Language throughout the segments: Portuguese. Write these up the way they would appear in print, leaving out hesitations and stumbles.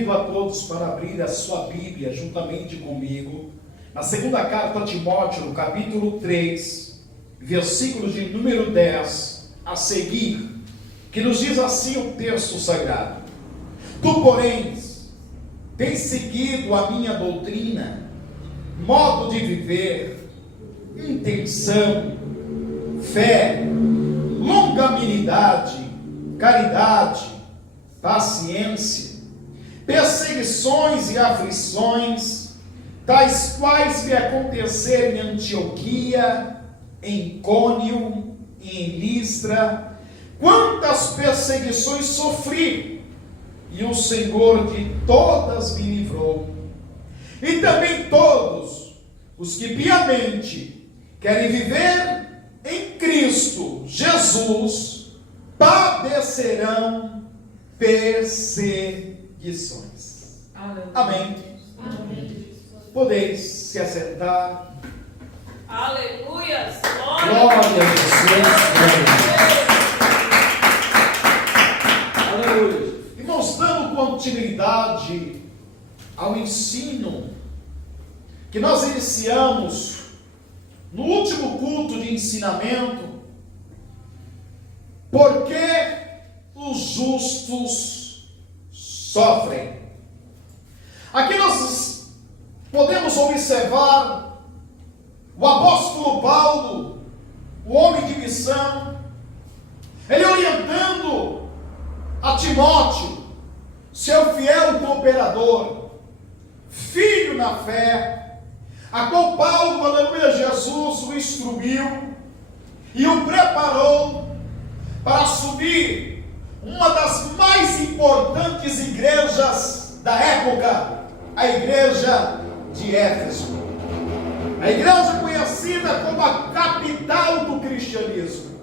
convido a todos para abrir a sua Bíblia juntamente comigo, na segunda carta a Timóteo, no capítulo 3, versículos de número 10 a seguir, que nos diz assim o texto sagrado: Tu, porém, tens seguido a minha doutrina, modo de viver, intenção, fé, longanimidade, caridade, paciência, perseguições e aflições, tais quais me aconteceram em Antioquia, em Icônio e em Listra. Quantas perseguições sofri, e o Senhor de todas me livrou. E também todos os que piamente querem viver em Cristo Jesus padecerão perseguições. Amém. Amém. Podeis se assentar. Aleluia. Glória a Jesus. Aleluia. Irmãos, dando continuidade ao ensino que nós iniciamos no último culto de ensinamento, por que os justos sofrem? Aqui nós podemos observar o apóstolo Paulo, o homem de missão, ele orientando a Timóteo, seu fiel cooperador, filho na fé, a qual Paulo, aleluia, Jesus o instruiu e o preparou para assumir uma das mais importantes igrejas da época, a igreja de Éfeso, a igreja conhecida como a capital do cristianismo.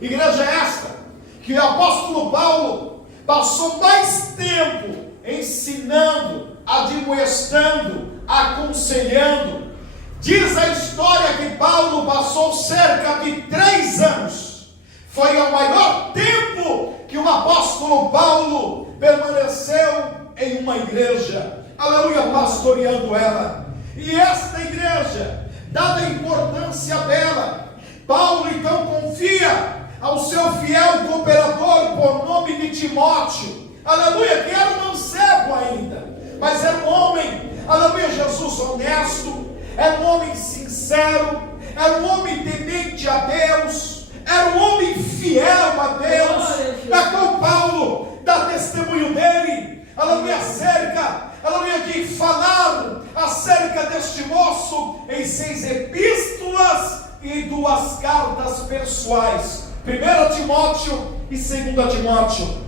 Igreja esta que o apóstolo Paulo passou mais tempo ensinando, admoestando, aconselhando. Diz a história que Paulo passou cerca de 3 anos. Foi o maior tempo que o apóstolo Paulo permaneceu em uma igreja, aleluia, pastoreando ela. E esta igreja, dada a importância dela, Paulo então confia ao seu fiel cooperador por nome de Timóteo, aleluia, que era um mancebo ainda, mas era um homem, aleluia, Jesus, honesto, era um homem sincero, era um homem temente a Deus, era um homem fiel a Deus, da qual Paulo dá testemunho dele, aleluia, aleluia, de falar acerca deste moço em 6 epístolas e 2 cartas pessoais, 1 Timóteo e 2 Timóteo.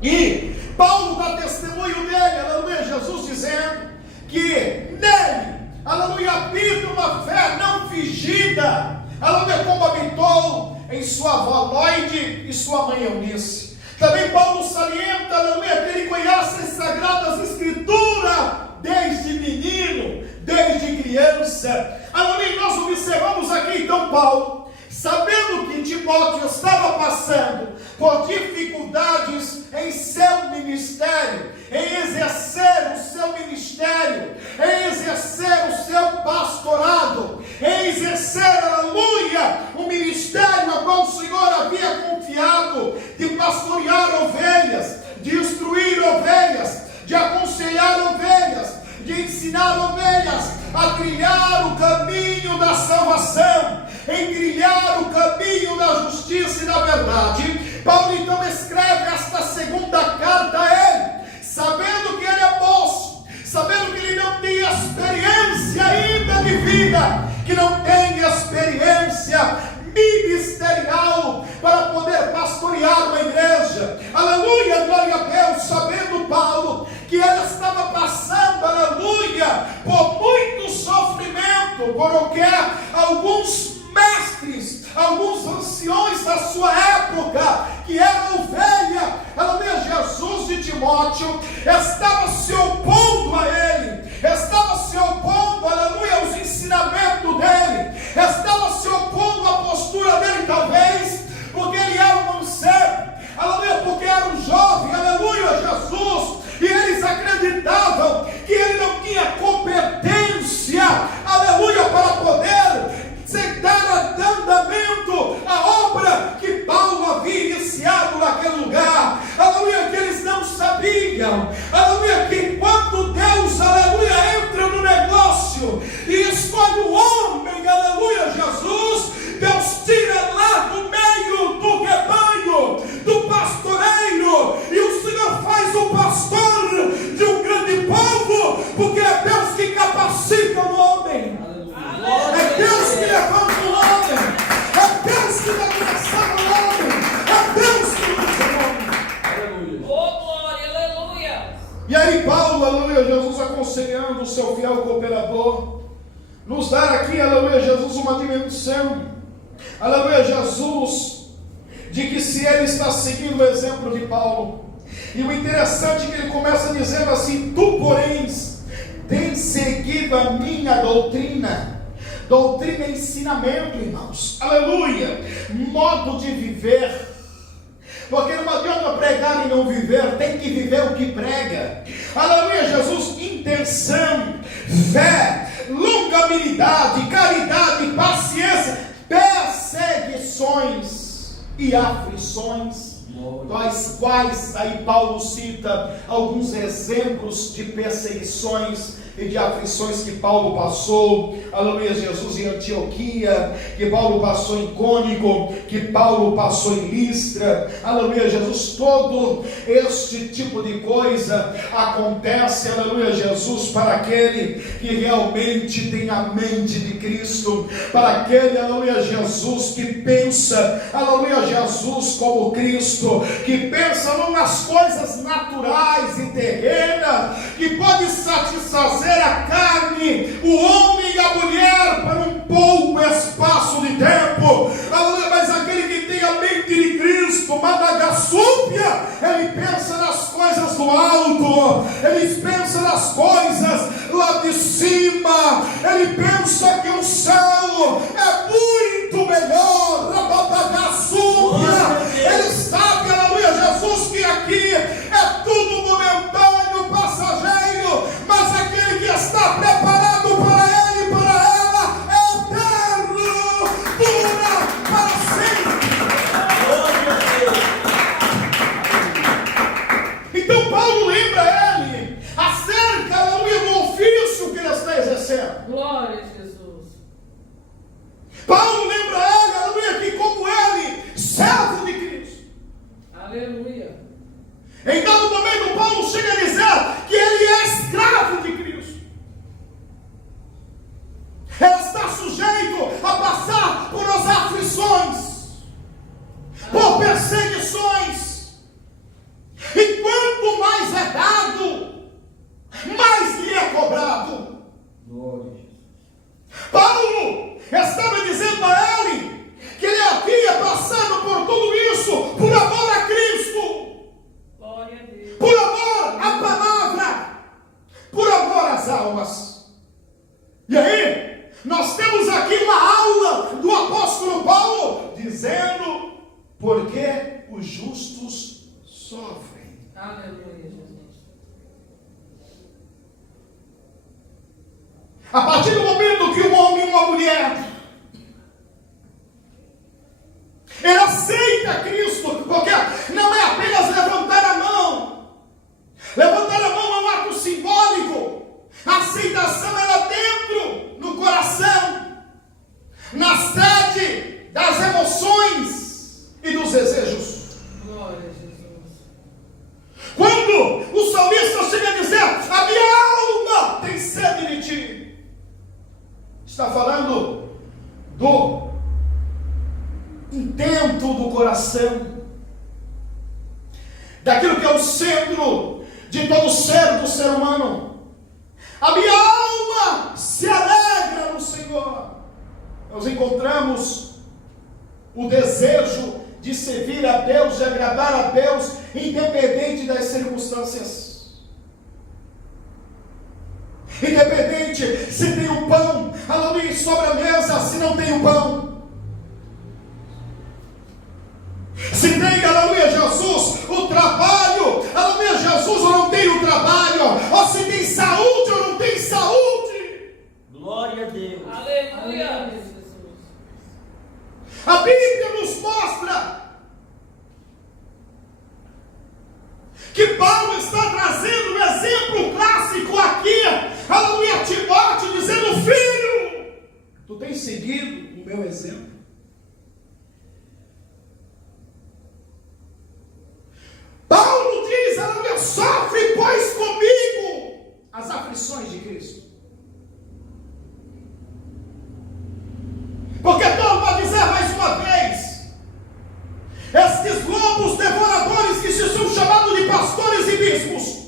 E Paulo dá testemunho dele, aleluia, Jesus dizendo que nele, aleluia, habita uma fé não fingida, aleluia, como habitou em sua avó Loide e sua mãe Eunice. Também Paulo salienta, aleluia, que ele conhece as Sagradas Escrituras desde menino, desde criança. Aleluia, nós observamos aqui então Paulo, sabendo que Timóteo estava passando por dificuldades em seu ministério, em exercer o seu ministério, em exercer o seu pastorado, em exercer, aleluia, o ministério a qual o Senhor havia confiado, de pastorear ovelhas, de instruir ovelhas, de aconselhar ovelhas, de ensinar ovelhas a trilhar o caminho da salvação, em trilhar o caminho da justiça e da verdade. Paulo então escreve esta segunda carta a ele, sabendo que ele é moço, sabendo que ele não tem experiência ainda de vida, que não tem experiência ministerial para poder pastorear uma igreja. Aleluia, glória a Deus, sabendo Paulo que ele estava passando, aleluia, por muito sofrimento, porque alguns mestres, alguns anciões da sua época, que era ovelha, aleluia, Jesus de Timóteo, estava se opondo a ele, estava se opondo, aleluia, aos ensinamentos dele, estava se opondo à postura dele, talvez, porque ele era um mancebo, aleluia, porque era um jovem, aleluia, Jesus, e eles acreditavam aleluia, que quando Deus, aleluia, entra no negócio e escolhe o homem, aleluia, Jesus, Deus tira lá do meio do rebanho, do pastoreiro, e o Senhor faz o pastor de um grande povo, porque é Deus que capacita o homem. É Deus que levanta o homem. É Deus que dá direção ao homem. É Deus que usa o homem. Oh, glória, aleluia. E aí Paulo, aleluia, Jesus aconselhando o seu fiel cooperador, nos dar aqui, aleluia, Jesus, uma dimensão, aleluia, Jesus, de que se ele está seguindo o exemplo de Paulo, e o interessante é que ele começa dizendo assim: tu, porém, tens seguido a minha doutrina. Doutrina é ensinamento, irmãos, aleluia, modo de viver, porque não adianta pregar e não viver, tem que viver o que prega, aleluia, Jesus, intenção, fé, longanimidade, caridade, paciência, perseguições e aflições, das quais aí Paulo cita alguns exemplos de perseguições e de aflições que Paulo passou, aleluia, Jesus, em Antioquia, que Paulo passou em Cônico, que Paulo passou em Listra, aleluia, Jesus, todo este tipo de coisa acontece, aleluia, Jesus, para aquele que realmente tem a mente de Cristo, para aquele, aleluia, Jesus, que pensa, aleluia, Jesus, como Cristo, que pensa não nas coisas naturais e terrenas, que pode satisfazer a carne, o homem e a mulher para um pouco espaço de tempo, aleluia, mas aquele que tem a mente de Cristo, Madagassúpia, ele pensa nas coisas do alto, ele pensa nas coisas lá de cima, ele pensa que o céu é muito melhor, Madagassúpia, ele sabe, aleluia, Jesus, que aqui é tudo momentâneo, passageiro, mas aquele que está preparado para ele e para ela é eterno, dura para sempre. Então Paulo lembra ele acerca, aleluia, do ofício que ele está exercendo. Glória a Jesus. Paulo lembra ele, aleluia, que como ele, servo de Cristo. Aleluia. Em dado momento Paulo chega a dizer que ele é escravo de Cristo. Ele está sujeito a passar por as aflições, por perseguições, e quanto mais é dado, mais lhe é cobrado. Paulo estava dizendo a ele que ele havia passado por tudo isso por amor a Cristo, Glória a Deus. por amor à palavra, por amor às almas. E aí, nós temos aqui uma aula do apóstolo Paulo dizendo por que os justos sofrem. Aleluia, Jesus. A partir do momento que um homem e uma mulher ele aceita Cristo, porque não é apenas levantar a mão. Levantar a mão é um ato simbólico. A aceitação é lá dentro, no coração, na sede das emoções e dos desejos. Glória a Jesus. Quando o salmista chega a dizer: a minha alma tem sede de ti, está falando do intento do coração, daquilo que é o centro de todo ser do ser humano. A minha alma se alegra no Senhor. Nós encontramos o desejo de servir a Deus, de agradar a Deus, independente das circunstâncias. Independente se tem o pão, aleluia, sobre a mesa, se não tem o pão. Se tem, aleluia, Jesus, o trabalho, aleluia, Jesus, ou não tem o trabalho, ou se tem saúde ou não tem saúde. Glória a Deus. Aleluia, Jesus. A Bíblia nos mostra que Paulo está trazendo meu exemplo. Paulo diz, aleluia, sofre, pois, comigo as aflições de Cristo. Porque torno a dizer mais uma vez, estes lobos devoradores que se são chamados de pastores e bispos,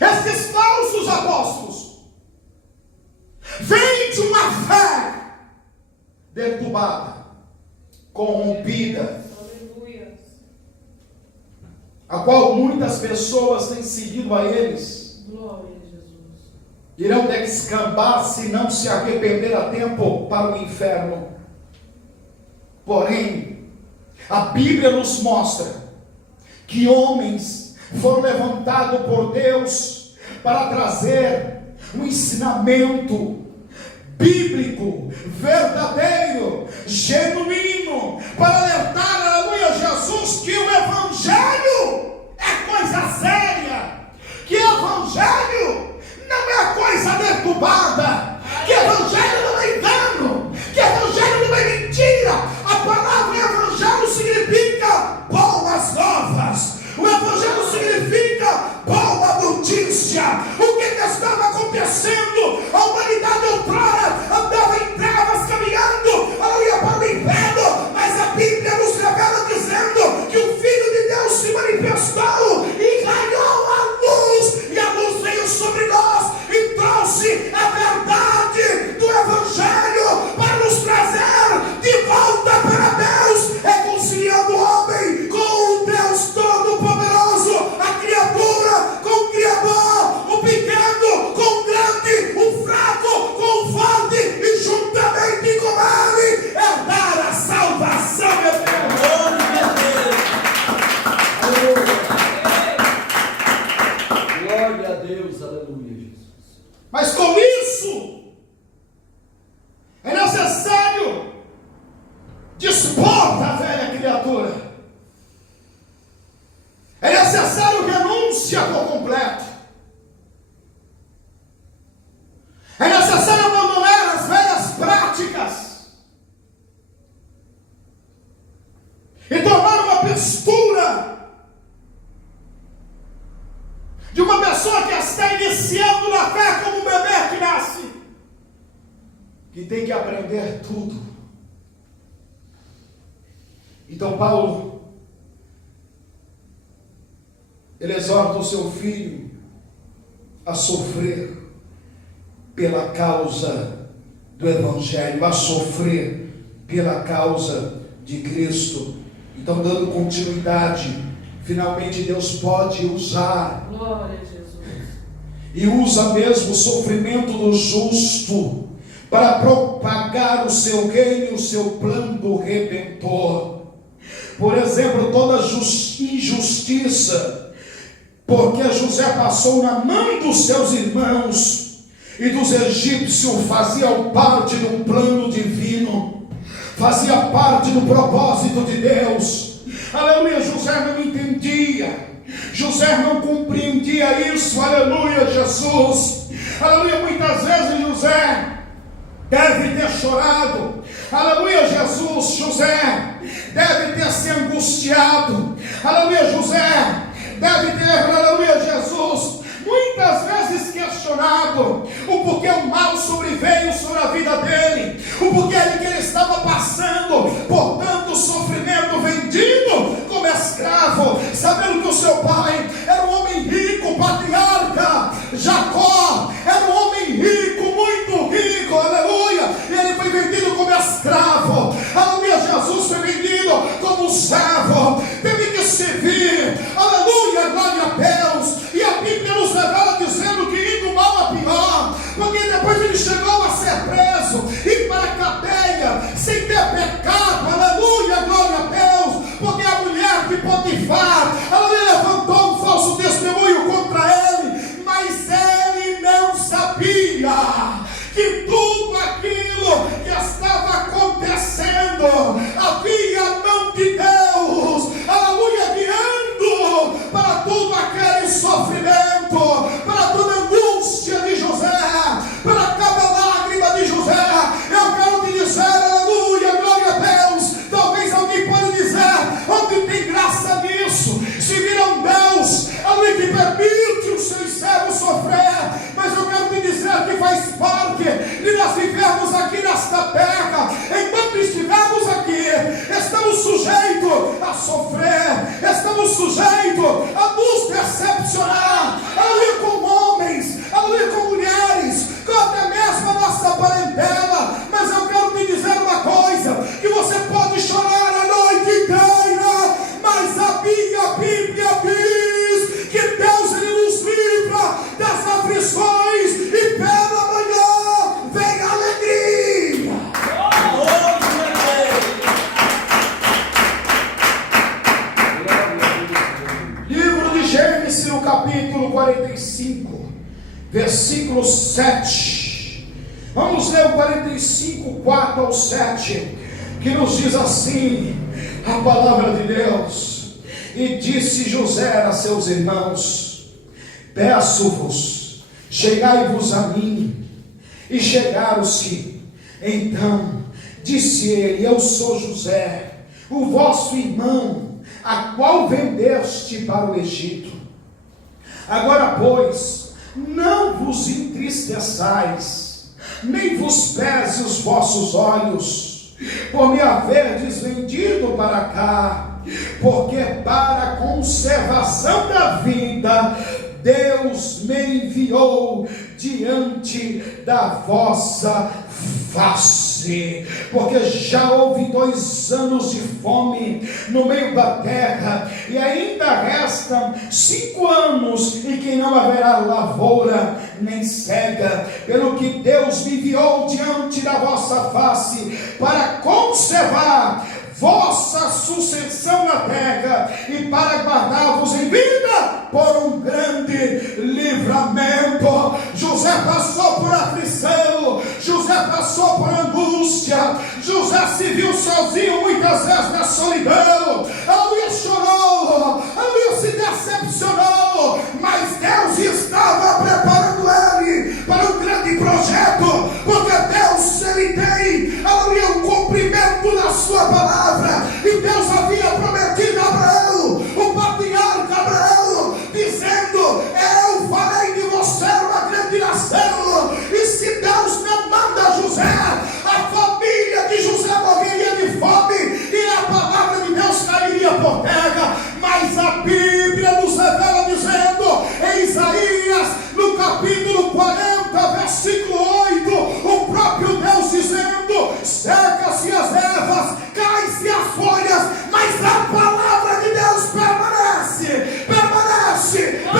estes falsos apóstolos, vêm de uma fé deturbada, corrompida, Aleluia. a qual muitas pessoas têm seguido a eles, Glória a Jesus. irão descambar se não se arrepender a tempo para o inferno. Porém, a Bíblia nos mostra que homens foram levantados por Deus para trazer um ensinamento bíblico, verdadeiro, genuíno, para alertar, aleluia, Jesus, que o Evangelho é coisa séria, que o Evangelho não é coisa deturbada, que o Evangelho não é engano, que o Evangelho não é mentira. A palavra Evangelho significa boas novas, o Evangelho significa boa notícia. O que estava acontecendo? A humanidade outrora andava em trevas, caminhando, aleluia, para o inferno, mas a Bíblia nos revela dizendo que o Filho de Deus se manifestou e ganhou a luz, e a luz veio sobre nós e trouxe a verdade do Evangelho para nos trazer de volta para Deus, reconciliando o homem com o Deus Todo-Poderoso, a criatura com o Criador, o pequeno com o grande, o fraco com o forte, e juntamente com ele herdar a salvação eterna. Glória a Deus, aleluia, Jesus. Mas com isso é necessário dispor da velha criatura. É necessário renúncia por completo. É necessário abandonar as velhas práticas e tomar uma postura de uma pessoa que está iniciando na fé como um bebê que nasce, que tem que aprender tudo. Então Paulo, ele exorta o seu filho a sofrer pela causa do Evangelho, a sofrer pela causa de Cristo. Então, dando continuidade, finalmente Deus pode usar, Glória a Jesus. e usa mesmo o sofrimento do justo para propagar o seu reino, o seu plano redentor. Por exemplo, toda injustiça, porque José passou na mão dos seus irmãos e dos egípcios, fazia parte do plano divino, fazia parte do propósito de Deus. Aleluia, José não entendia, José não compreendia isso. Aleluia, Jesus. Aleluia, muitas vezes José deve ter chorado. Aleluia, Jesus. José deve ter se angustiado. Aleluia, José deve ter, aleluia, Jesus, muitas vezes questionado o porquê o mal sobreveio sobre a vida dele, o porquê que ele estava passando por tanto sofrimento, vendido como escravo, sabendo que o seu pai era um homem rico, patriarca Jacó era um homem rico, muito rico, aleluia, e ele foi vendido como escravo. Aleluia, Jesus foi vendido como servo, teve que servir, aleluia, glória a Deus. E a Bíblia nos revela dizendo que indo mal a pior, porque depois ele chegou a ser preso e para a cadeia sem ter pecado, aleluia, glória a Deus, porque a mulher de Potifar, aleluia, levantou um falso testemunho contra ele, mas ele não sabia que tudo aquilo que estava acontecendo havia a mão de Deus, aleluia, guiando para todo aquele sofrimento, para toda angústia de José, para cada lágrima de José. Eu quero te dizer, sofrer, estamos sujeitos a nos decepcionar, ali com homens, ali com mulheres, com até mesmo a nossa parentela. Mas eu quero te dizer uma coisa, que você pode chorar a noite inteira, mas a Bíblia diz que Deus ele nos livra das aflições e pela manhã vem a alegria. Livro de Gênesis, no capítulo 45, versículo 7. Vamos ler o 45, 4 ao 7, que nos diz assim a palavra de Deus. E disse José a seus irmãos: peço-vos, chegai-vos a mim. E chegaram-se. Então disse ele: eu sou José, o vosso irmão, a qual vendeste para o Egito. Agora, pois, não vos entristeçais, nem vos pese os vossos olhos, por me haverdes vendido para cá, porque para a conservação da vida Deus me enviou diante da vossa face, porque já houve 2 anos de fome no meio da terra, e ainda restam 5 anos em que não haverá lavoura nem cega, pelo que Deus me enviou diante da vossa face para conservar vossa sucessão na terra e para guardar-vos em vida por um grande livramento. José passou por aflição, José passou por angústia, José se viu sozinho muitas vezes na solidão, aleluia, chorou, aleluia, se decepcionou, mas Deus estava preparando ele para um grande projeto, porque Deus ele tem, aleluia, o cumprimento da sua palavra. E Deus havia prometido a Abraão, o patriarca Abraão, dizendo: eu farei de você uma grande nação. E se Deus não manda José, a família de José morreria de fome e a palavra de Deus cairia por terra. Mas a Bíblia nos revela dizendo, em Isaías, no capítulo 40, versículo 8, o próprio Deus dizendo: seca-se as ervas, cai-se as folhas, mas a palavra de Deus permanece eternamente.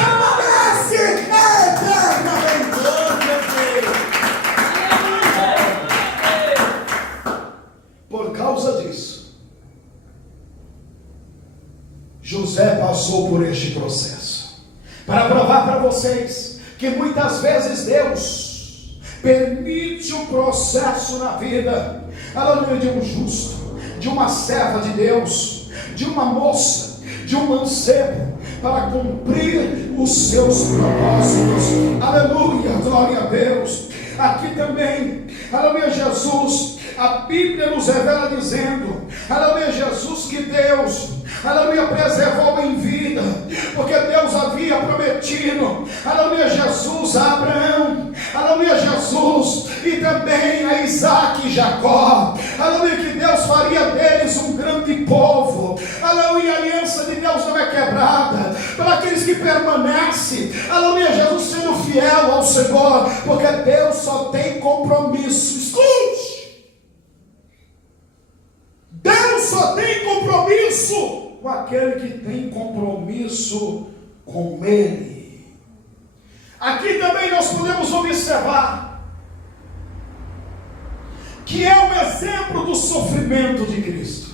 Por causa disso, José passou por este processo, para provar para vocês que muitas vezes Deus permite um processo na vida, aleluia, de um justo, de uma serva de Deus, de uma moça, de um mancebo, para cumprir os seus propósitos. Aleluia, glória a Deus. Aqui também, aleluia, Jesus, a Bíblia nos revela dizendo, aleluia, Jesus, que Deus, aleluia, preservou em vida, porque Deus havia prometido, aleluia, Jesus, a Abraão, aleluia, Jesus, e também a Isaac e Jacó, aleluia, que Deus faria deles um grande povo. Aleluia, a aliança de Deus não é quebrada para aqueles que permanecem, aleluia, Jesus, sendo fiel ao Senhor, porque Deus só tem compromisso. Escute, Deus só tem compromisso com aquele que tem compromisso com Ele. Aqui também nós podemos observar que é um exemplo do sofrimento de Cristo.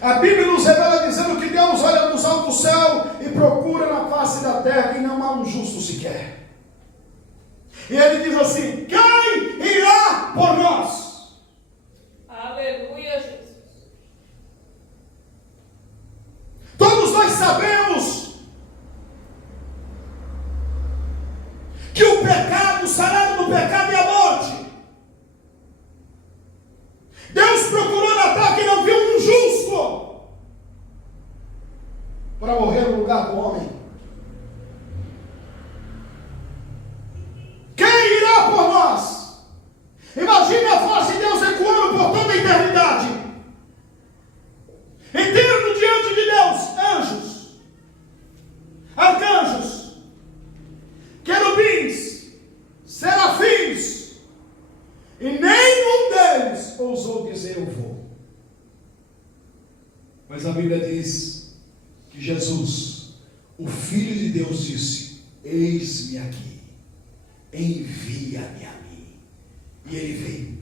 A Bíblia nos revela dizendo que Deus olha dos altos do céu e procura na face da terra e não há um justo sequer. E ele diz assim: quem irá por nós? Aleluia, Jesus. Todos nós sabemos que o pecado, o salário do pecado é a morte. Deus procurou na terra que não viu um justo para morrer no lugar do homem. Quem irá por nós? Imagine ousou dizer eu vou. Mas a Bíblia diz que Jesus, o Filho de Deus, disse: eis-me aqui, envia-me a mim. E ele veio.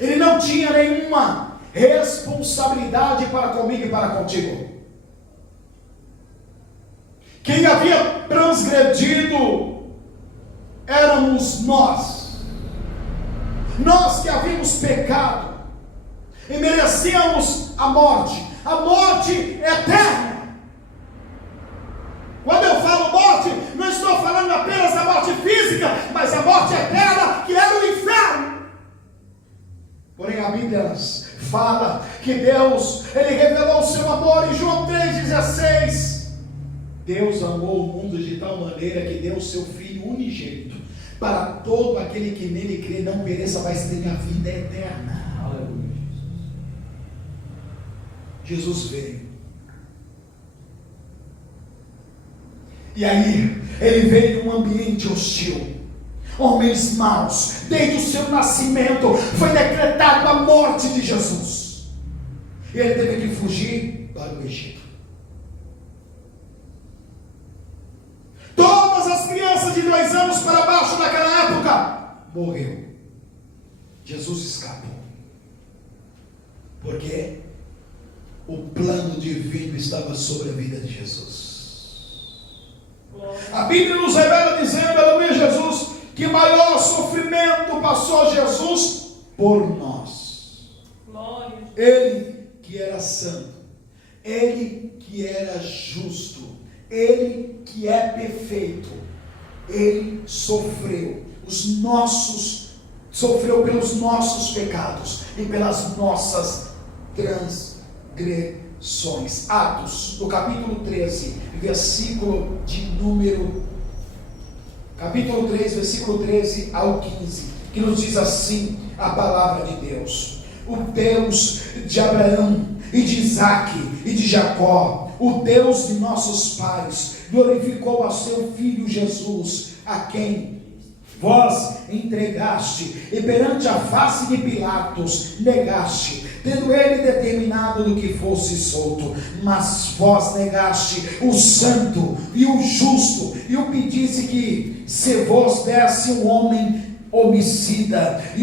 Ele não tinha nenhuma responsabilidade para comigo e para contigo. Quem havia transgredido éramos nós. Nós que havíamos pecado e merecíamos a morte eterna. Quando eu falo morte, não estou falando apenas da morte física, mas a morte eterna, que era o inferno. Porém a Bíblia fala que Deus, Ele revelou o seu amor em João 3,16. Deus amou o mundo de tal maneira que deu o seu Filho unigênito, para todo aquele que nele crê não pereça, mas tenha a vida eterna. Aleluia. Jesus veio. E aí, ele veio num ambiente hostil. Homens maus, desde o seu nascimento, foi decretado a morte de Jesus. E ele teve que fugir para o Egito. Todas as crianças de 2 anos para baixo naquela época morreu. Jesus escapou. Porque o plano divino estava sobre a vida de Jesus. A Bíblia nos revela dizendo, aleluia, Jesus, que maior sofrimento passou Jesus por nós. Ele que era santo, ele que era justo, ele que é perfeito, ele sofreu pelos nossos pecados e pelas nossas transgressões. Atos, no capítulo 13, versículo de número, capítulo 3, versículo 13 ao 15, que nos diz assim a palavra de Deus: o Deus de Abraão e de Isaque e de Jacó, o Deus de nossos pais, glorificou a seu Filho Jesus, a quem vós entregaste, e perante a face de Pilatos negaste, tendo ele determinado do que fosse solto. Mas vós negaste o santo e o justo, e o pedisse que se vos desse um homem homicida, e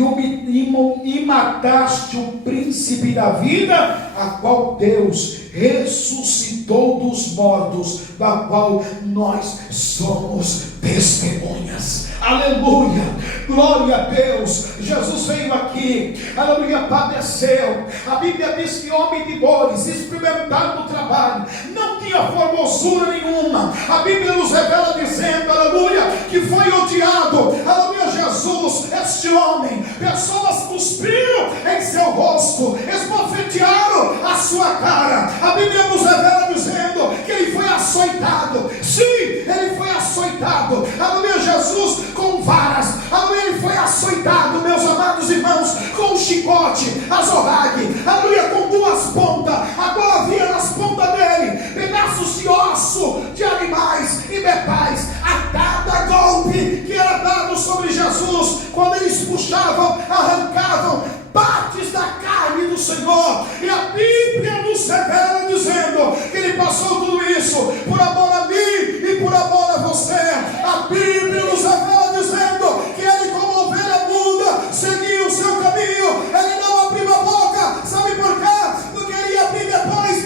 mataste o príncipe da vida, a qual Deus ressuscitou dos mortos, da qual nós somos testemunhas. Aleluia, glória a Deus. Jesus veio aqui, aleluia, padeceu. A Bíblia diz que homem de dores, experimentado no trabalho, não tinha formosura nenhuma. A Bíblia nos revela dizendo, aleluia, que foi odiado. Aleluia, Jesus, este homem, pessoas cuspiram em seu rosto, esbofetearam a sua cara. A Bíblia nos revela dizendo que ele foi açoitado. Sim, ele foi açoitado. Aleluia, Jesus com varas. Aleluia, ele foi açoitado, meus amados irmãos, com um chicote, azorrague. Aleluia, com 2 pontas. Agora havia nas pontas dele pedaços de osso de animais e metais. A cada golpe que era dado sobre Jesus, quando eles puxavam, arrancavam partes da carne do Senhor. E a Bíblia nos revela dizendo que ele passou tudo isso por amor a mim e por amor a você. A Bíblia nos revela dizendo que ele, como ovelha muda, seguia o seu caminho. Ele não abriu a boca. Sabe por quê? Porque ele ia abrir depois,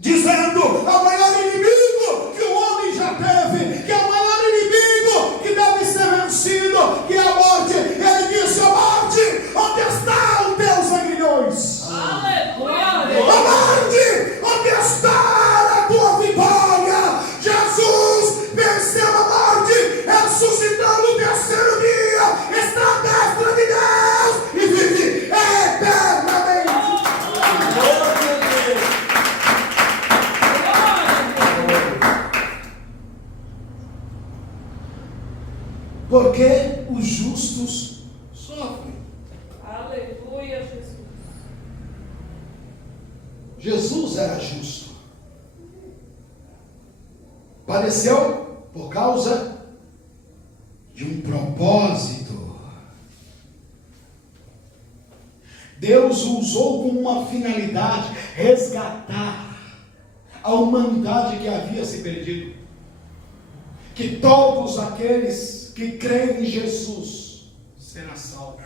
dizendo: o maior inimigo que o homem já teve, que é o maior inimigo que deve ser vencido, que é a morte. Ele disse: a morte, onde está o Deus aguilhões? Aleluia! A morte, onde está a tua vitória? Jesus venceu a morte, ressuscitou no 3º dia, está à destra de Deus e vive eternamente. Porque os justos sofrem. Aleluia, Jesus. Jesus era justo. Padeceu por causa de um propósito. Deus o usou com uma finalidade: resgatar a humanidade que havia se perdido. Que todos aqueles que creem em Jesus serão salvos.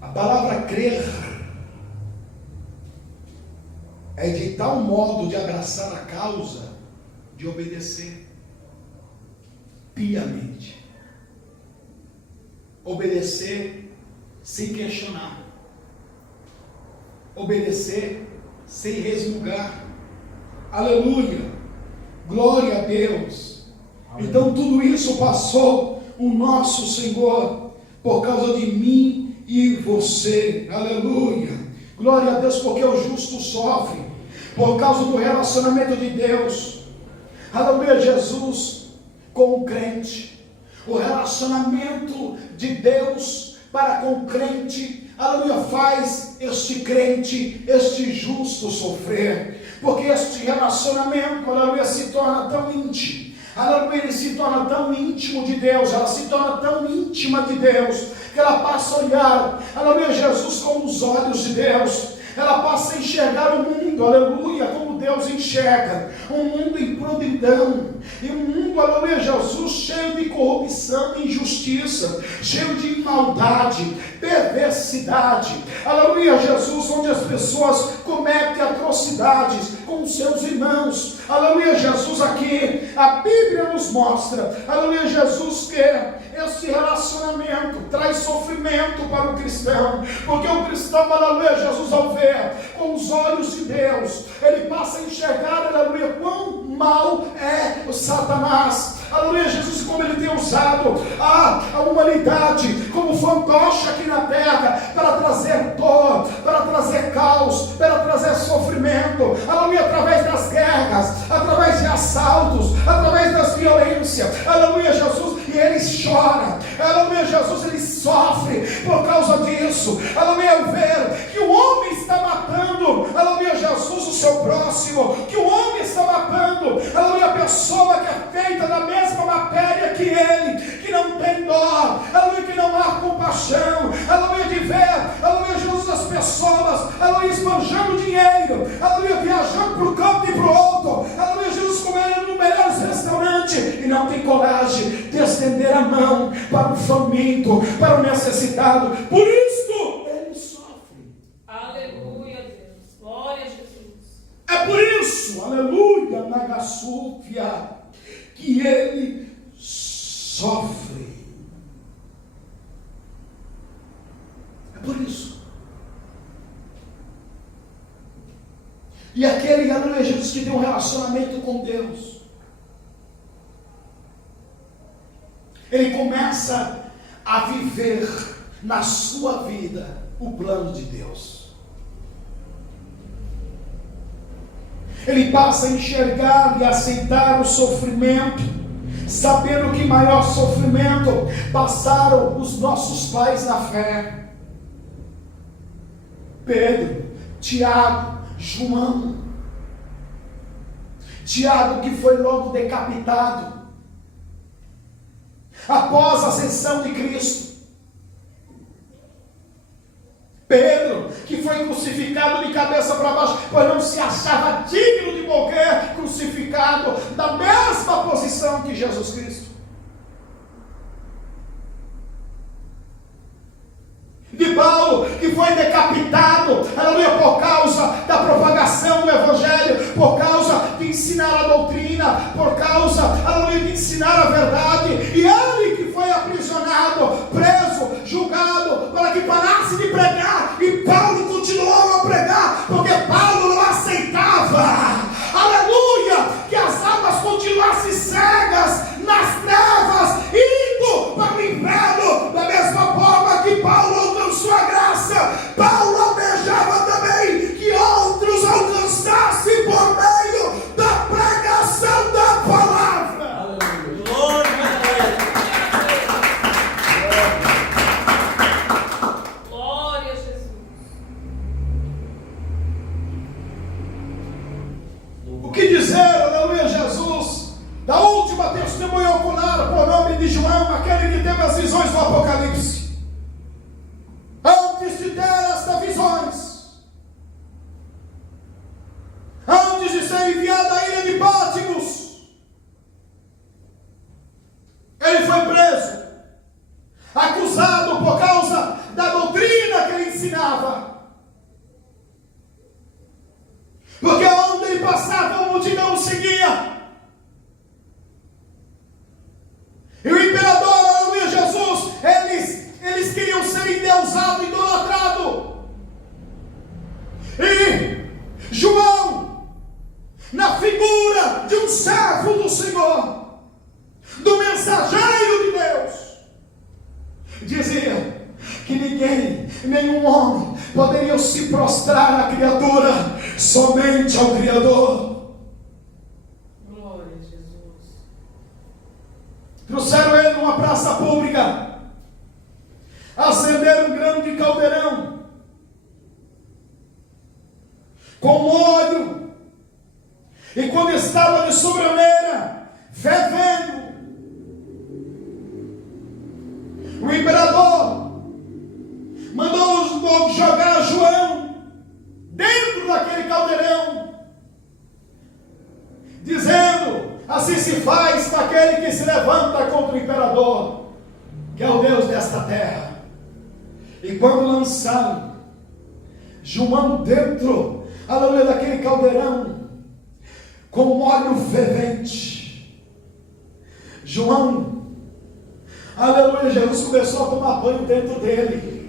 A palavra crer é de tal modo de abraçar a causa, de obedecer piamente. Obedecer sem questionar. Obedecer sem resmungar. Aleluia! Glória a Deus! Amém. Então tudo isso passou o nosso Senhor por causa de mim e você. Aleluia! Glória a Deus, porque o justo sofre por causa do relacionamento de Deus. Aleluia! Jesus com o crente, o relacionamento de Deus para com o crente, aleluia, faz este crente, este justo sofrer, porque este relacionamento, aleluia, se torna tão íntimo, aleluia, ele se torna tão íntimo de Deus, ela se torna tão íntima de Deus, que ela passa a olhar, aleluia, Jesus com os olhos de Deus, ela passa a enxergar o mundo, aleluia, como Deus enxerga, um mundo em prontidão, e um mundo, aleluia, Jesus, cheio de corrupção e injustiça, cheio de maldade, perversidade, aleluia, Jesus, onde as pessoas cometem atrocidades com seus irmãos, aleluia, Jesus, aqui, a Bíblia nos mostra, aleluia, Jesus, que esse relacionamento traz sofrimento para o cristão, porque o cristão, aleluia, Jesus, ao ver com os olhos de Deus, ele passa a enxergar, aleluia, quão mal é o Satanás, aleluia, Jesus, como ele tem usado a humanidade como fantoche aqui na terra, para trazer dor, para trazer caos, para trazer sofrimento, aleluia, através das guerras, através de assaltos, através das violências, aleluia, Jesus, e ele chora, aleluia, Jesus, ele sofre por causa disso, aleluia, ao ver que o homem está matando, aleluia, Jesus, o seu próximo, que o homem está matando, aleluia, a pessoa que é feita da mesma matéria que ele, que não tem dó, aleluia, que não há compaixão, aleluia, de ver, aleluia, Jesus, as pessoas, aleluia, esbanjando dinheiro, aleluia, viajando por um canto e para o outro, aleluia, Jesus, comendo no melhor restaurante, e não tem coragem de estender a mão para o faminto, para o necessitado, por isso ele sofre. Aleluia, Deus, glória a Jesus. É por isso, aleluia, Nagasúfia, que ele sofre. É por isso. E aquele, aleluia, Jesus, que tem um relacionamento com Deus, ele começa a viver na sua vida o plano de Deus. Ele passa a enxergar e aceitar o sofrimento, sabendo que maior sofrimento passaram os nossos pais na fé. Pedro, Tiago, João. Tiago, que foi logo decapitado após a ascensão de Cristo. Pedro, que foi crucificado de cabeça para baixo, pois não se achava digno de morrer crucificado na mesma posição que Jesus Cristo. De Paulo, que foi decapitado, aleluia, por causa da propagação do Evangelho, por causa de ensinar a doutrina, por causa, aleluia, de ensinar a verdade, e ele que foi aprisionado, preso, julgado, para que parasse de pregar, e Paulo continuou a pregar, porque Paulo não aceitava, aleluia, que as almas continuassem cegas, nas trevas, indo para o inferno, da mesma forma que Paulo alcançou a graça. Paulo almejava também que outros alcançassem por meio da pregação da palavra. Glória Glória a Jesus. de João, aquele que teve as visões do Apocalipse. Antes de ter estas visões, antes de ser enviado à ilha de Patmos, ele foi preso, acusado por causa da doutrina que ele ensinava. Porque onde ele passava, a multidão o seguia. E o imperador, aleluia, Jesus, eles queriam ser endeusados, idolatrados. E João, na figura de um servo do Senhor, do mensageiro de Deus, dizia que ninguém, nenhum homem, poderia se prostrar à criatura, somente ao Criador. Glória a Jesus. Trouxeram ele numa praça pública, acenderam um grande caldeirão com óleo, e quando estava de sobremaneira fervendo, o imperador mandou jogar João dentro daquele caldeirão, dizendo: assim se faz com aquele que se levanta contra o imperador, que é o Deus desta terra. E quando lançaram João dentro, aleluia, daquele caldeirão com óleo fervente, João, aleluia, Jesus começou a tomar banho dentro dele.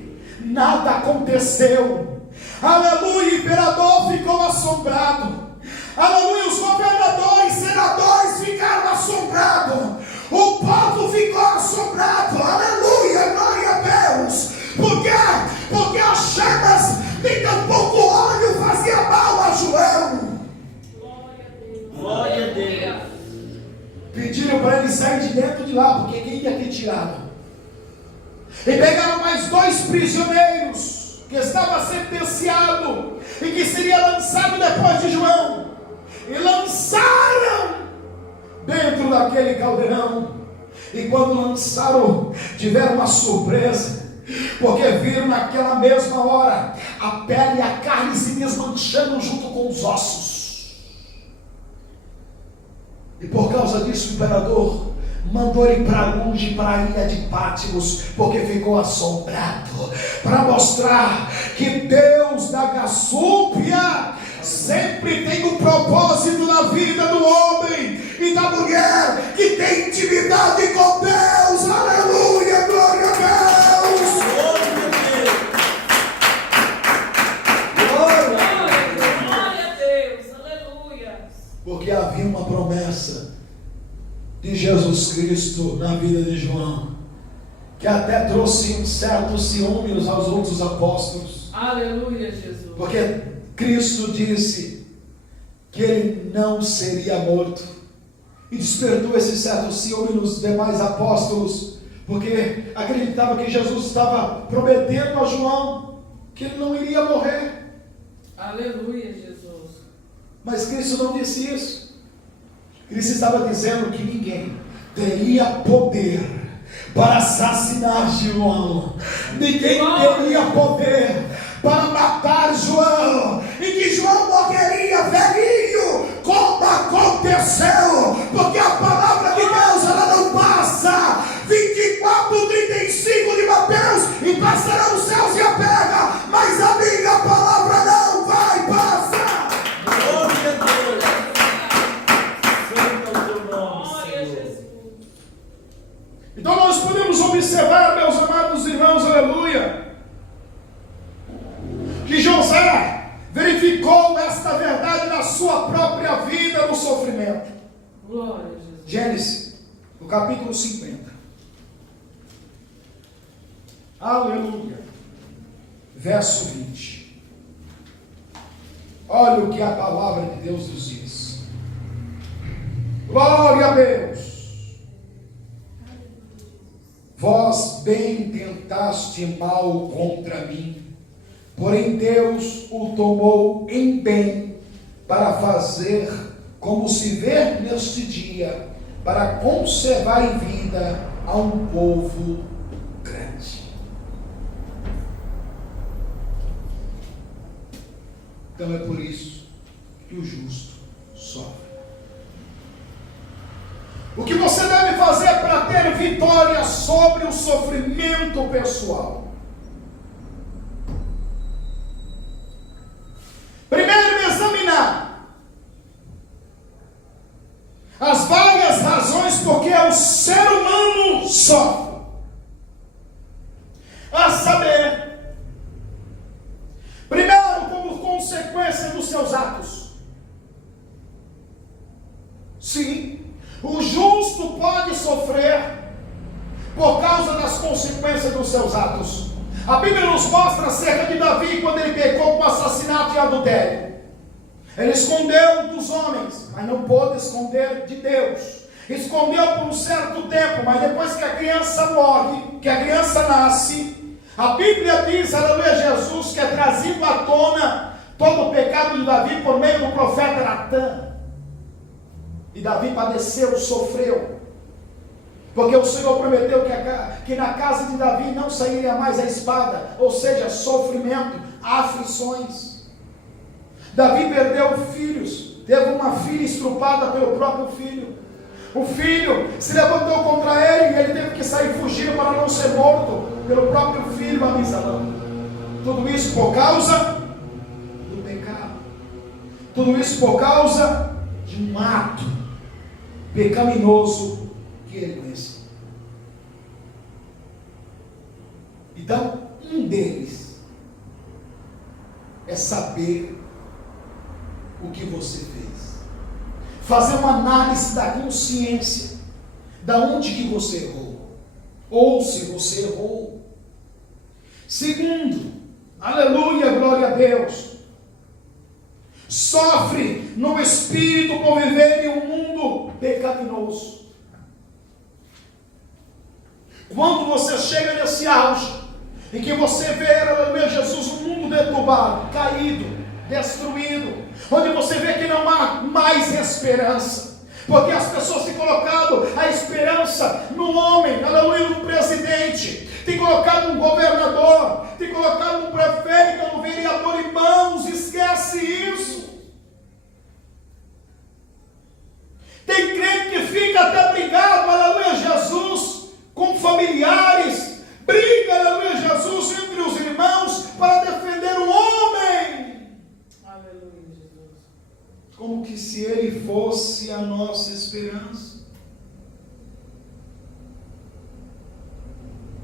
Nada aconteceu. Aleluia, o imperador ficou assombrado. Aleluia, os governadores, senadores ficaram assombrados. O povo ficou assombrado. Aleluia, glória a Deus. Por quê? Porque as chamas de tão pouco óleo fazia mal a João. Glória a Deus. Glória a Deus. Pediram para ele sair de dentro de lá, porque quem ia ter tirado? E pegaram mais 2 prisioneiros que estava sentenciado e que seria lançado depois de João, e lançaram dentro daquele caldeirão. E quando lançaram, tiveram uma surpresa, porque viram naquela mesma hora a pele e a carne se desmanchando junto com os ossos. E por causa disso o imperador mandou ele para longe, para a ilha de Patmos, porque ficou assombrado, para mostrar que Deus da Gassúpia sempre tem um propósito na vida do homem e da mulher que tem intimidade com Deus. Aleluia, glória a Deus. Glória a Deus. Aleluia. Porque havia uma promessa de Jesus Cristo na vida de João, que até trouxe um certo ciúme aos outros apóstolos. Aleluia, Jesus. Porque Cristo disse que ele não seria morto, e despertou esse certo ciúme nos demais apóstolos, porque acreditava que Jesus estava prometendo a João que ele não iria morrer. Aleluia, Jesus. Mas Cristo não disse isso. Cristo estava dizendo que ninguém teria poder para assassinar João, ninguém teria poder para matar João, e que João morreria velhinho, como aconteceu, porque a palavra de Deus ela não passa. 24:35 de Mateus: e passarão os céus e a terra, mas a minha palavra não vai passar. Glória a Deus. Santo é o teu nome, Glória a Senhor. Jesus. Então nós podemos observar, meus amados irmãos, aleluia, que José verificou esta verdade na sua própria vida no sofrimento. Glória a Jesus. Gênesis, no capítulo 50. Aleluia. Verso 20. Olha o que a palavra de Deus nos diz. Glória a Deus. Vós bem tentaste mal contra mim, porém Deus o tomou em bem, para fazer, como se vê neste dia, para conservar em vida a um povo grande. Então é por isso que o justo sofre. O que você deve fazer para ter vitória sobre o sofrimento pessoal? Primeiro, examinar as várias razões porque o ser humano sofre. A saber, primeiro, como consequência dos seus atos. Sim, o justo pode sofrer por causa das consequências dos seus atos. A Bíblia nos mostra acerca de Davi quando ele pecou com assassinato e adultério. Ele escondeu dos homens, mas não pôde esconder de Deus. Escondeu por um certo tempo, mas depois que a criança morre, que a criança nasce, a Bíblia diz, aleluia, Jesus, que é trazido à tona todo o pecado de Davi por meio do profeta Natã. E Davi padeceu, sofreu, porque o Senhor prometeu que na casa de Davi não sairia mais a espada, ou seja, sofrimento, aflições. Davi perdeu filhos, teve uma filha estrupada pelo próprio filho. O filho se levantou contra ele e ele teve que sair fugindo para não ser morto pelo próprio filho Absalão. Tudo isso por causa do pecado. Tudo isso por causa de um ato pecaminoso que ele conheceu. Então, um deles é saber o que você fez. Fazer uma análise da consciência, da onde que você errou, ou se você errou. Segundo, aleluia, glória a Deus, sofre no espírito por viver em um mundo pecaminoso. Quando você chega nesse auge, em que você vê, aleluia, Jesus, um mundo deturbado, caído, destruído, onde você vê que não há mais esperança, porque as pessoas têm colocado a esperança no homem, aleluia, no presidente, tem colocado um governador, tem colocado um prefeito, um vereador, irmãos, esquece isso. Tem crente que fica até brigado, aleluia, Jesus, com familiares, briga, aleluia, Jesus, entre os irmãos, para defender o homem. Aleluia, Jesus. Como que se ele fosse a nossa esperança.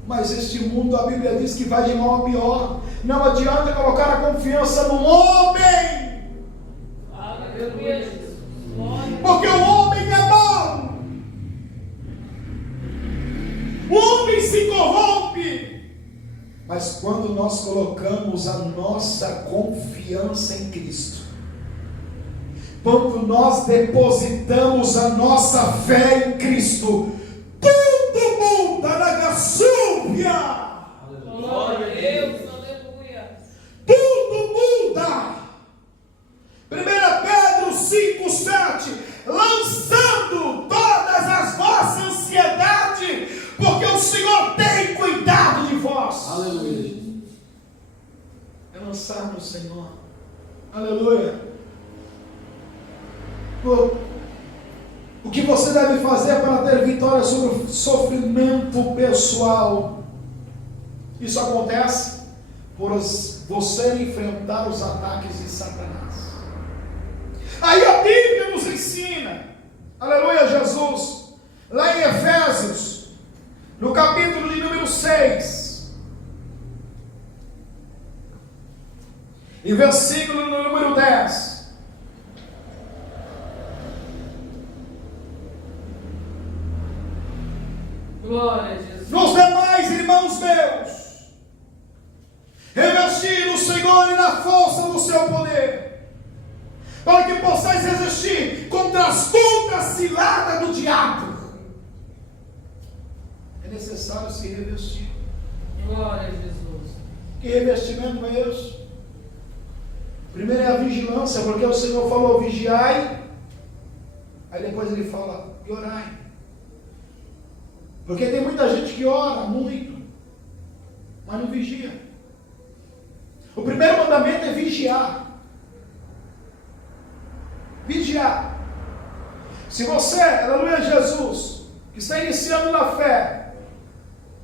Mas este mundo, a Bíblia diz que vai de mal a pior. Não adianta colocar a confiança no homem. Aleluia, Jesus. Porque o homem é mau. O homem se corrompe. Mas quando nós colocamos a nossa confiança em Cristo, quando nós depositamos a nossa fé em Cristo, tudo muda na gaçúbia. Glória a Deus, aleluia. Tudo muda. 1 Pedro 5,7, lançando todas as vossas ansiedades, porque o Senhor tem cuidado de vós. Aleluia. É lançar no Senhor. Aleluia. O que você deve fazer para ter vitória sobre o sofrimento pessoal? Isso acontece por você enfrentar os ataques de Satanás. Aí a Bíblia nos ensina, aleluia, Jesus, lá em Efésios, no capítulo de número 6, e versículo número 10. Glória a Jesus. Nos demais, irmãos meus, revestir o Senhor e na força do seu poder, para que possais resistir contra as astutas ciladas do diabo. É necessário se revestir. Glória a Jesus. Que revestimento é esse? Primeiro é a vigilância, porque o Senhor falou vigiai, aí depois ele fala e orai. Porque tem muita gente que ora muito, mas não vigia. O primeiro mandamento é vigiar. Vigiar. Se você, aleluia Jesus, que está iniciando na fé,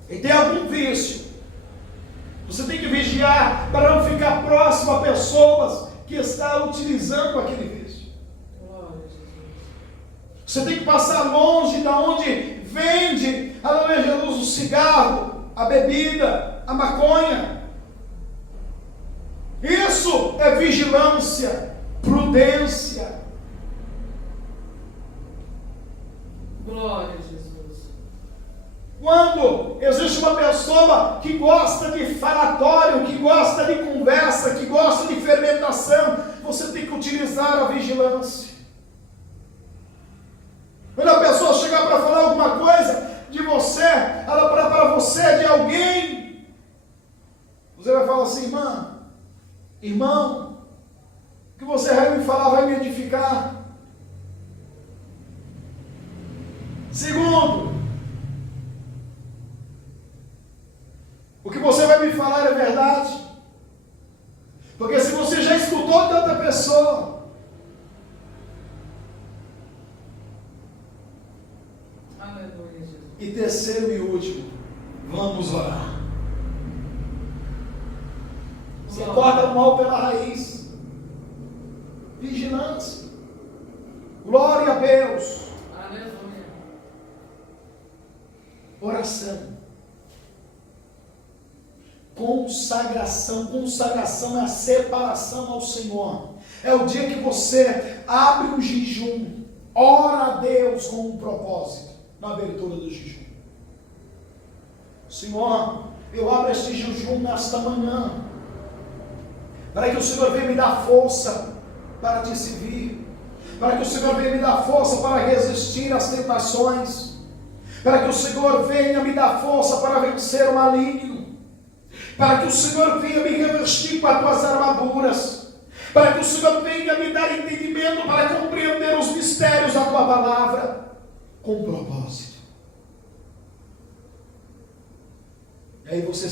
e tem algum vício, você tem que vigiar para não ficar próximo a pessoas que estão utilizando aquele vício. Você tem que passar longe da onde vende, aleluia Jesus, o cigarro, a bebida, a maconha. Isso é vigilância, prudência. Glória a Jesus. Quando existe uma pessoa que gosta de falatório, que gosta de conversa, que gosta de fermentação, você tem que utilizar a vigilância. Quando a pessoa chegar para falar alguma coisa de você, para você, de alguém, você vai falar assim: irmão, o que você vai me falar vai me edificar. Segundo, o que você vai me falar é verdade. Porque se você já escutou de outra pessoa, Aleluia, Jesus. e terceiro e último, vamos orar. Você corta o mal pela raiz. Vigilância. Glória a Deus. Aleluia. Oração. Consagração. Consagração é a separação ao Senhor. É o dia que você abre um jejum, ora a Deus com um propósito na abertura do jejum. Senhor, eu abro este jejum nesta manhã, para que o Senhor venha me dar força para te servir, para que o Senhor venha me dar força para resistir às tentações, para que o Senhor venha me dar força para vencer o maligno, para que o Senhor venha me revestir com as tuas armaduras, para que o Senhor venha me dar entendimento para compreender os mistérios da tua palavra, com propósito. E aí você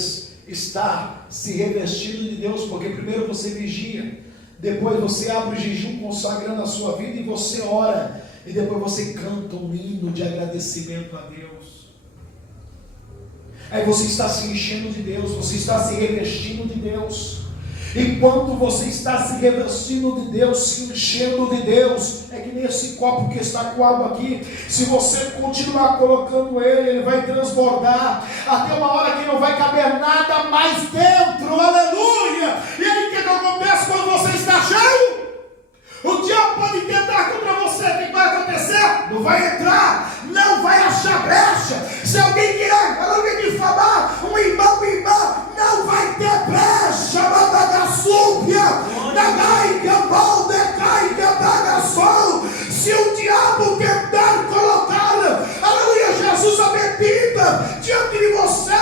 está se revestindo de Deus, porque primeiro você vigia, depois você abre o jejum consagrando a sua vida, e você ora, e depois você canta um hino de agradecimento a Deus. Aí você está se enchendo de Deus, você está se revestindo de Deus. Enquanto você está se revestindo de Deus, se enchendo de Deus, é que nesse copo que está com água aqui, se você continuar colocando ele vai transbordar, até uma hora que não vai caber nada mais dentro, aleluia! E aí o que acontece quando você está cheio? O diabo pode tentar contra você, o que vai acontecer? Não vai entrar, não vai achar brecha. Se alguém querer, aleluia, difamar um irmão, uma irmã, não vai ter brecha. Se o diabo tentar colocar, aleluia, Jesus, a bebida diante de você,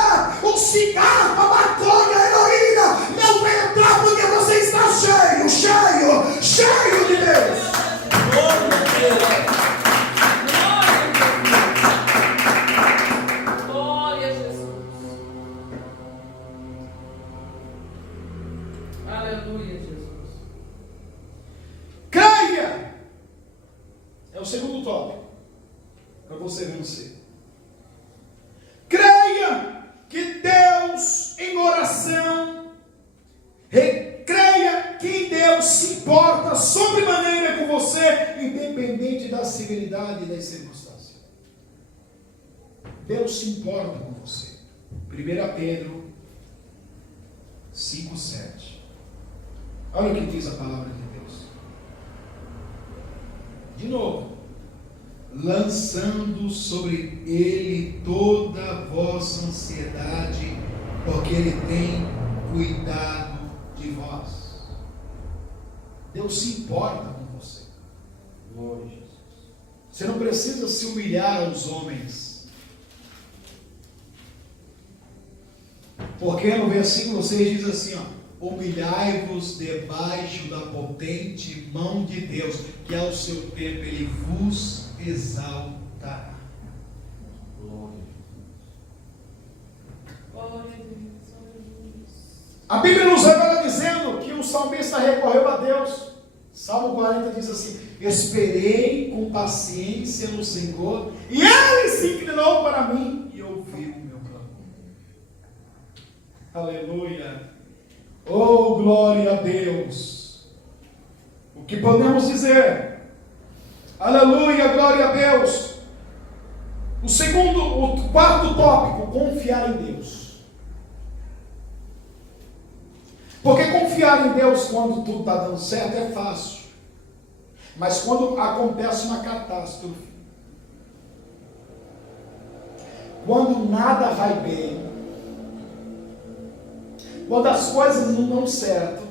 um cigarro, a maconha, a heroína, não vai entrar, porque você está cheio, cheio, cheio de Deus. Glória a Jesus. Aleluia, Jesus. Creia! É o segundo tópico para você vencer. Creia que Deus em oração, creia que Deus se importa sobremaneira com você, independente da severidade e das circunstâncias. Deus se importa com você. 1 Pedro 5,7. Olha o que diz a palavra de Deus. De novo. Lançando sobre ele toda a vossa ansiedade, porque ele tem cuidado de vós. Deus se importa com você. Glória a Jesus. Você não precisa se humilhar aos homens, porque no versículo 6 diz assim, ó: humilhai-vos debaixo da potente mão de Deus, que ao seu tempo ele vos exaltará. A Bíblia nos revela dizendo que o salmista recorreu a Deus. Salmo 40 diz assim: esperei com paciência no Senhor, e Ele se inclinou para mim e ouviu o meu clamor. Aleluia. Oh, glória a Deus. O que podemos dizer? Aleluia, glória a Deus. O quarto tópico: confiar em Deus. Porque confiar em Deus quando tudo está dando certo é fácil. Mas quando acontece uma catástrofe, quando nada vai bem, quando as coisas não dão certo,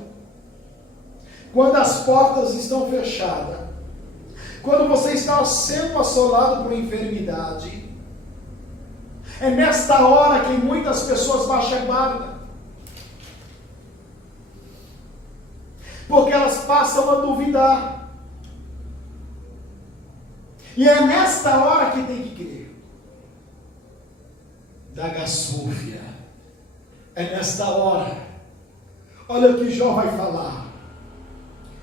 quando as portas estão fechadas, quando você está sendo assolado por enfermidade, é nesta hora que muitas pessoas baixam a guarda. Porque elas passam a duvidar. E é nesta hora que tem que crer. Da gasúfia. É nesta hora. Olha o que Jó vai falar.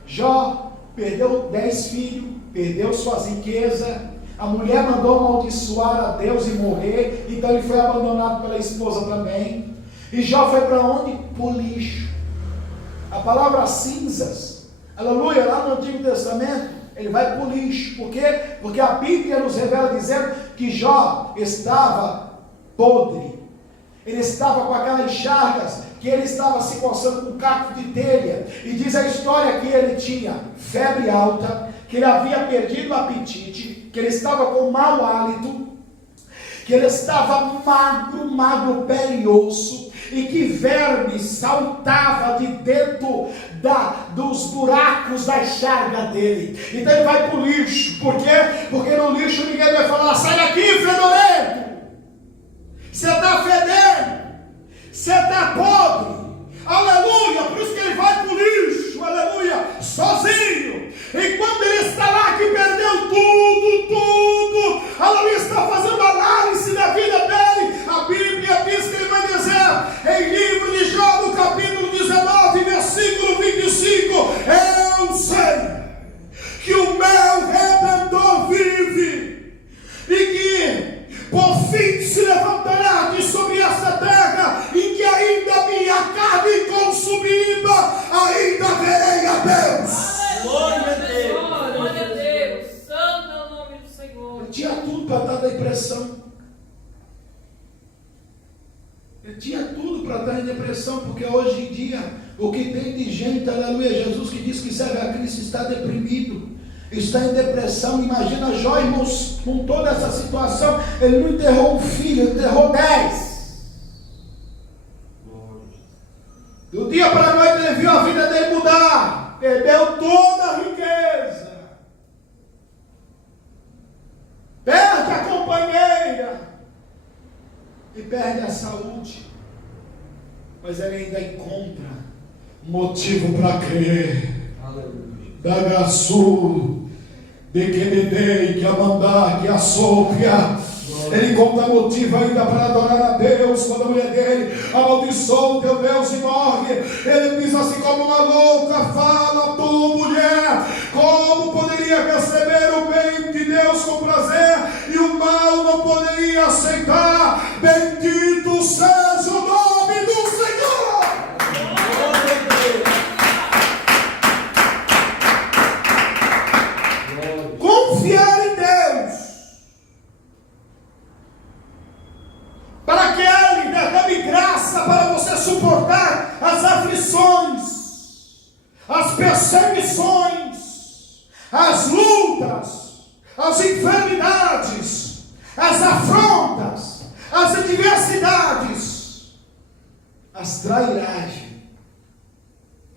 Jó perdeu 10 filhos, perdeu suas riquezas. A mulher mandou amaldiçoar a Deus e morrer. Então ele foi abandonado pela esposa também. E Jó foi para onde? Para o lixo. A palavra cinzas, aleluia, lá no Antigo Testamento, ele vai para o lixo. Por quê? Porque a Bíblia nos revela dizendo que Jó estava podre. Ele estava com aquelas chagas, que ele estava se coçando com um caco de telha. E diz a história que ele tinha febre alta, que ele havia perdido o apetite, que ele estava com mau hálito, que ele estava magro, pele e osso, e que verme saltava de dentro dos buracos da chaga dele. Então ele vai para o lixo. Por quê? Porque no lixo ninguém vai falar: sai daqui, fedorento, você está fedendo, você está podre. Aleluia. Por isso que ele vai para o lixo, aleluia, sozinho. E quando ele está lá, que perdeu tudo, aleluia, está fazendo análise da vida dele, a Bíblia diz que ele vai dizer, em livro de Jó, no capítulo 19, versículo 25, eu sei que o meu Redentor vive, e que por fim se levantará de sobre essa terra, e que ainda minha carne consumida, ainda verei a Deus. Glória a Deus. Glória a Deus. Santo é o nome do Senhor. Ele tinha tudo para estar em depressão. Ele tinha tudo para estar em depressão, porque hoje em dia, o que tem de gente, aleluia, Jesus que diz que serve a Cristo está deprimido, está em depressão. Imagina Jó, irmãos, com toda essa situação. Ele não enterrou um filho, ele enterrou 10. Do dia para a noite ele viu a vida dele mudar, perdeu toda a riqueza, perde a companheira e perde a saúde, mas ele ainda encontra motivo para crer. Aleluia. Da Gaçu, de que bebei, que a mandar, que a sopia. Ele encontra motivo ainda para adorar a Deus. Quando a mulher dele amaldiçoou o teu Deus e morre, ele diz assim: como uma louca fala tu, mulher, como poderia receber o bem de Deus com prazer e o mal não poderia aceitar? Bendito seja o nome do Senhor. Confiar em Deus, para que Ele derrame graça para você suportar as aflições, as perseguições, as lutas, as enfermidades, as afrontas, as adversidades, as trairagens.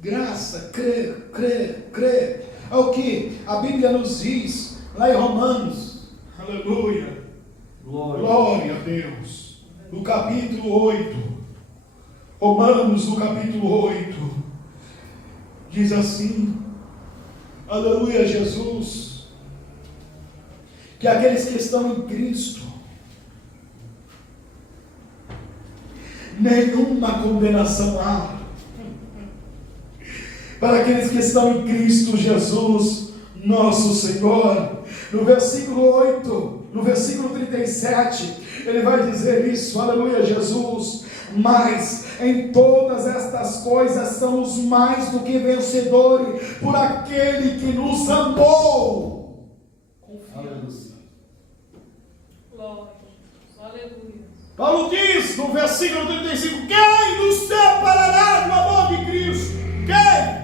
Graça, crer. É o que a Bíblia nos diz lá em Romanos. Aleluia. Glória a Deus. No capítulo 8. Romanos, no capítulo 8. Diz assim. Aleluia, Jesus. Que aqueles que estão em Cristo, nenhuma condenação há. para aqueles que estão em Cristo Jesus, nosso Senhor. No versículo 8, no versículo 37, ele vai dizer isso, aleluia, Jesus. Mas em todas estas coisas somos mais do que vencedores por aquele que nos amou. Aleluia. Glória. Aleluia. Paulo diz no versículo 35: quem nos separará do amor de Cristo? Quem?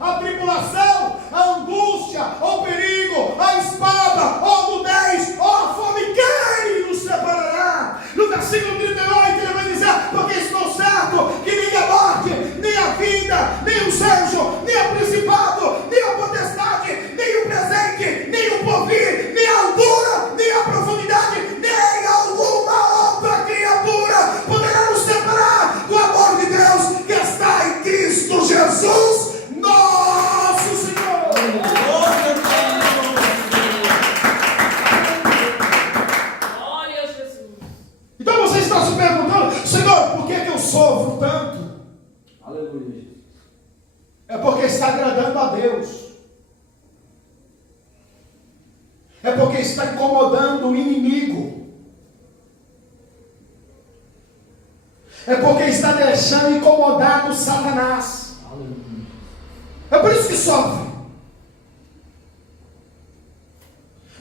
A tribulação, a angústia, o perigo, a espada, ou nudez, ou a fome, quem nos separará? No versículo 38 ele vai dizer: porque estou certo que nem a morte, nem a vida, nem os anjos, nem o principado, nem a potestade, nem o presente, nem o porvir, nem a altura, nem a profundidade, nem alguma outra criatura poderá nos separar do amor de Deus que está em Cristo Jesus, nosso Senhor. Glória a Jesus. Então você está se perguntando: Senhor, por que eu sofro tanto? Aleluia, Jesus. É porque está agradando a Deus. É porque está incomodando o inimigo. É porque está deixando incomodado Satanás. Aleluia. É por isso que sofre.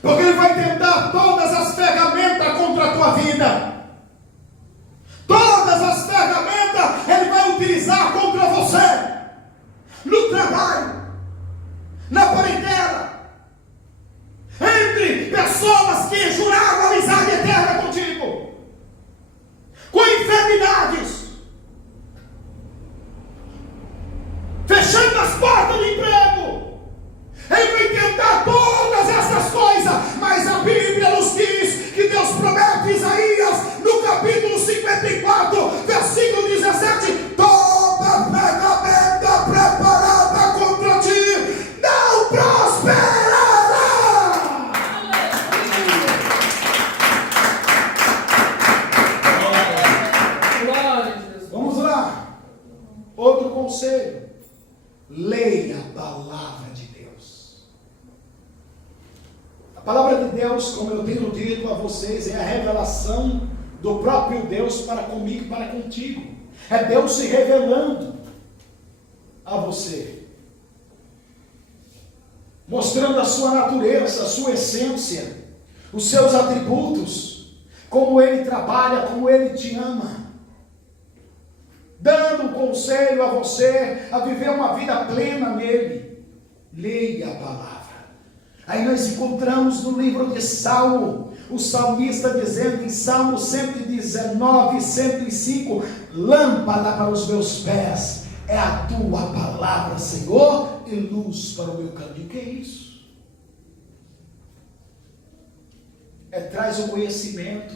Porque ele vai tentar todas as ferramentas contra a tua vida. Todas as ferramentas ele vai utilizar contra você. No trabalho, na parentela, entre pessoas que juraram amizade eterna contigo, com enfermidades, fechando as portas do emprego. Ele vai tentar todas essas coisas, mas a Bíblia nos diz que Deus promete, Isaías, no capítulo 54, versículo 17: toda ferramenta preparada contra ti não prosperará. Glória a Jesus. Vamos lá. Outro conselho: leia a palavra de Deus. A palavra de Deus, como eu tenho dito a vocês, é a revelação do próprio Deus para comigo e para contigo. É Deus se revelando a você, mostrando a sua natureza, a sua essência, os seus atributos, como Ele trabalha, como Ele te ama, dando um conselho a você a viver uma vida plena nele. Leia a palavra. Aí nós encontramos no livro de Salmo, o salmista dizendo em Salmo 119, 105: lâmpada para os meus pés é a tua palavra, Senhor, e luz para o meu caminho. O que é isso? Traz o conhecimento.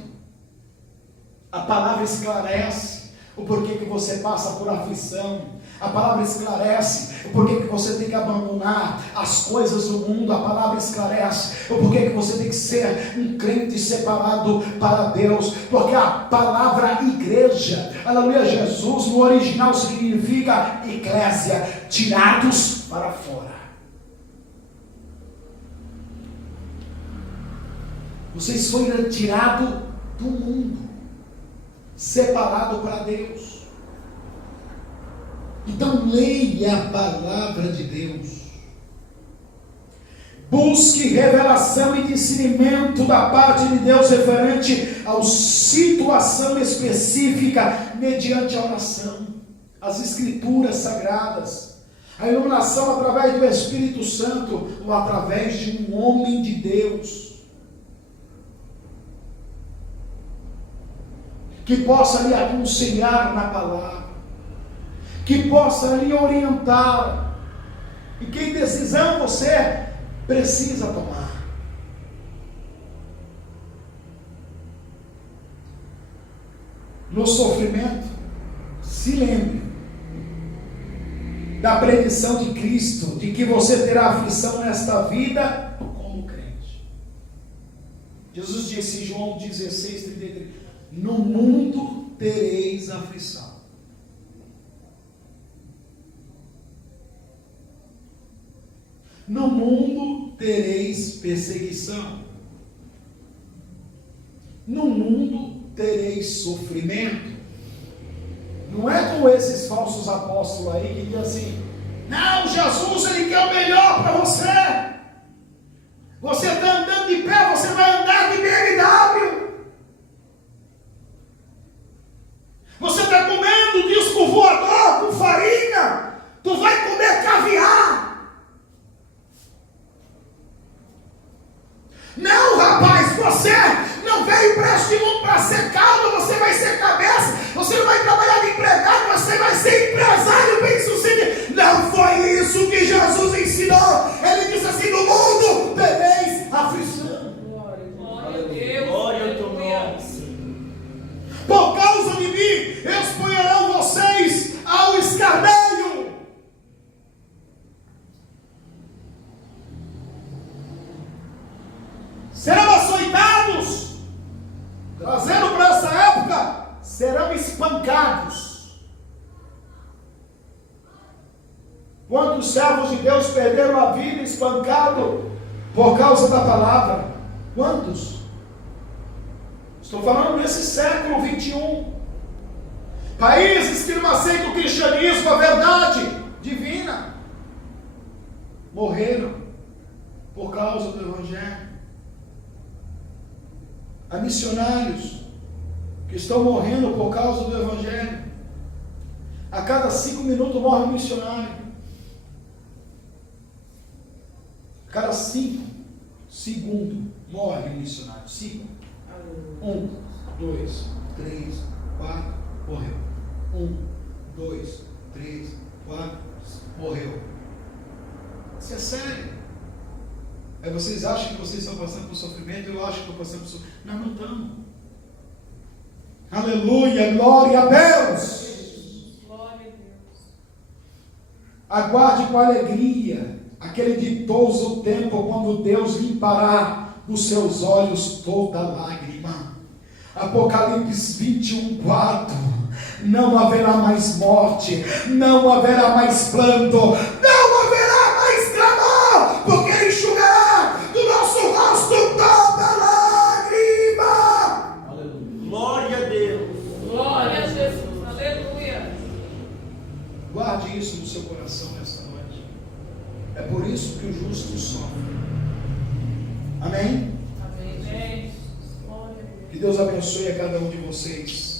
A palavra esclarece o porquê que você passa por aflição. A palavra esclarece o porquê que você tem que abandonar as coisas do mundo. A palavra esclarece o porquê que você tem que ser um crente separado para Deus. Porque a palavra igreja, aleluia, Jesus, no original significa eclésia, tirados para fora. Vocês foram retirados do mundo, separado para Deus. Então leia a palavra de Deus. Busque revelação e discernimento da parte de Deus referente a situação específica mediante a oração, as escrituras sagradas, a iluminação através do Espírito Santo ou através de um homem de Deus que possa lhe aconselhar na palavra, que possa lhe orientar. E que decisão você precisa tomar? No sofrimento, se lembre da predição de Cristo, de que você terá aflição nesta vida como crente. Jesus disse em João 16, 33: no mundo tereis aflição. No mundo tereis perseguição. No mundo tereis sofrimento. Não é como esses falsos apóstolos aí que dizem assim: não, Jesus, ele quer o melhor para você. Você está andando de pé, você vai andar de BMW. Você está comendo disco voador com farinha, tu vai comer caviar. Não, rapaz, você não veio para este mundo para ser cauda, você vai ser cabeça. Você não vai trabalhar de empregado, você vai ser empresário bem-sucedido. Não foi isso que Jesus ensinou. Ele disse assim: no mundo tereis aflição. Glória a Deus. Glória ao teu Aleluia. nome. Por causa de mim, expunharão vocês ao escarneio. Serão açoitados. Trazendo para essa época, serão espancados. Quantos servos de Deus perderam a vida espancado por causa da palavra? Quantos? Estou falando nesse século 21. Países que não aceitam o cristianismo, a verdade divina, morreram por causa do evangelho. Há missionários que estão morrendo por causa do evangelho. A cada 5 minutos morre um missionário. A cada 5 segundos morre um missionário. 5. 1, 2, 3, 4, morreu. 1, 2, 3, 4, morreu. Isso é sério. Aí vocês acham que vocês estão passando por sofrimento, eu acho que estou passando por sofrimento. Nós não estamos. Aleluia, glória a Deus. Glória a Deus. Aguarde com alegria aquele ditoso tempo quando Deus limpará dos seus olhos toda lágrima. Apocalipse 21:4. Não haverá mais morte, não haverá mais pranto, não haverá mais clamor, porque Ele enxugará do nosso rosto toda lágrima. Aleluia. Glória a Deus. Glória a Jesus. Aleluia. Guarde isso no seu coração nesta noite. É por isso que o justo sofre. Amém? Amém. Glória a Deus. Que Deus abençoe a cada um de vocês.